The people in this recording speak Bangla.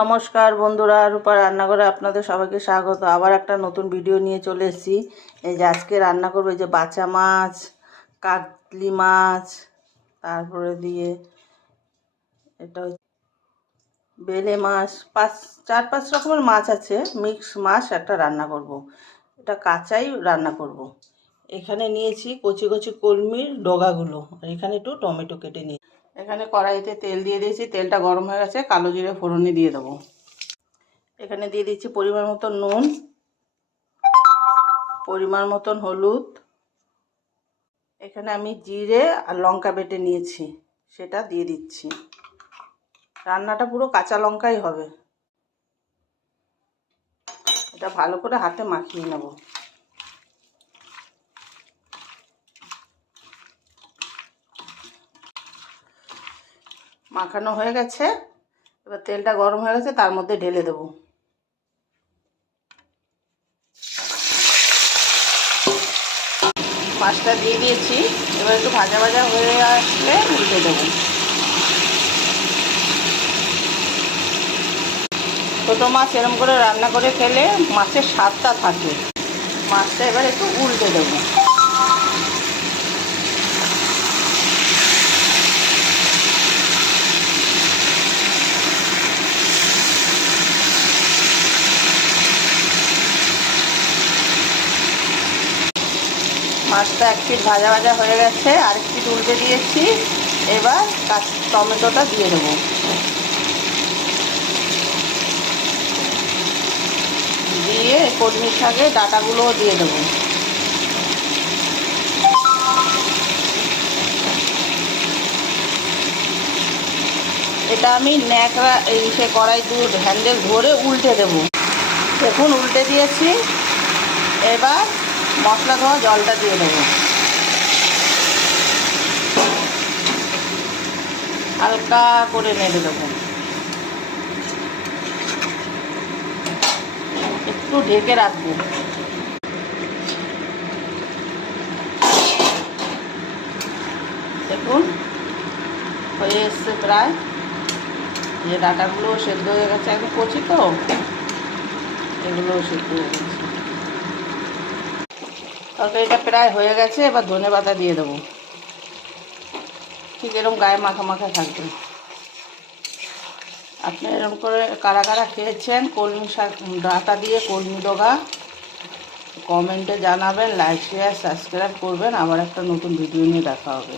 নমস্কার বন্ধুরা, রূপা রান্নাঘরে আপনাদের সবাইকে স্বাগত। আবার একটা নতুন ভিডিও নিয়ে চলে এসেছি। এই যে আজকে রান্না করবো এই যে বাচা মাছ, কাতলি মাছ, তারপরে দিয়ে এটা বেলে মাছ, চার পাঁচ রকমের মাছ আছে, মিক্স মাছ একটা রান্না করব। এটা কাঁচাই রান্না করব। এখানে নিয়েছি কচি কচি কলমির ডগাগুলো, আর এখানে একটু টমেটো কেটে নিই। এখানে কড়াইতে তেল দিয়ে দিয়েছি, তেলটা গরম হয়ে গেছে, কালো জিরে ফোড়নে দিয়ে দেবো। এখানে দিয়ে দিচ্ছি পরিমাণ মতো নুন, পরিমাণ মতন হলুদ। এখানে আমি জিরে আর লঙ্কা বেটে নিয়েছি, সেটা দিয়ে দিচ্ছি। রান্নাটা পুরো কাঁচা লঙ্কাই হবে। এটা ভালো করে হাতে মাখিয়ে নেব। মাখানো হয়ে গেছে, এবার তেলটা গরম হয়ে গেছে, তার মধ্যে ঢেলে দেবো। মাছটা দিয়ে দিয়েছি, এবার একটু ভাজা ভাজা হয়ে আসলে উল্টে দেবো। ছোটো মাছ এরকম করে রান্না করে খেলে মাছের স্বাদটা থাকে। মাছটা এবার একটু উল্টে দেবো। মাছটা এক পিঠ ভাজা ভাজা হয়ে গেছে, আরেক পিঠ উল্টে দিয়েছি। এবার টমেটোটা দিয়ে দেবো। দিয়ে কলমি শাকের ডাঁটাগুলোও দিয়ে দেবো। এটা আমি ন্যাকড়া সে কড়াই হ্যান্ডেল ধরে উল্টে দেবো। দেখুন উল্টে দিয়েছি। এবার মশলা ধোয়া জলটা দিয়ে দেবো। হালকা করে নেড়ে দেবো। একটু ঢেকে রাখবো। দেখুন হয়ে এসছে প্রায়। যে ডাঁটাগুলো সেদ্ধ হয়ে গেছে, একদম কচি তো, এগুলোও সেদ্ধ হয়ে গেছে। তরকারিটা প্রায় হয়ে গেছে, এবার ধনেপাতা দিয়ে দেবো। ঠিক এরকম গায়ে মাখা মাখা থাকবে। আপনি এরকম করে কারা কারা খেয়েছেন কলমি শাক ডাঁটা দিয়ে, কলমি ডগা, কমেন্টে জানাবেন। লাইক শেয়ার সাবস্ক্রাইব করবেন। আবার একটা নতুন ভিডিও নিয়ে দেখা হবে।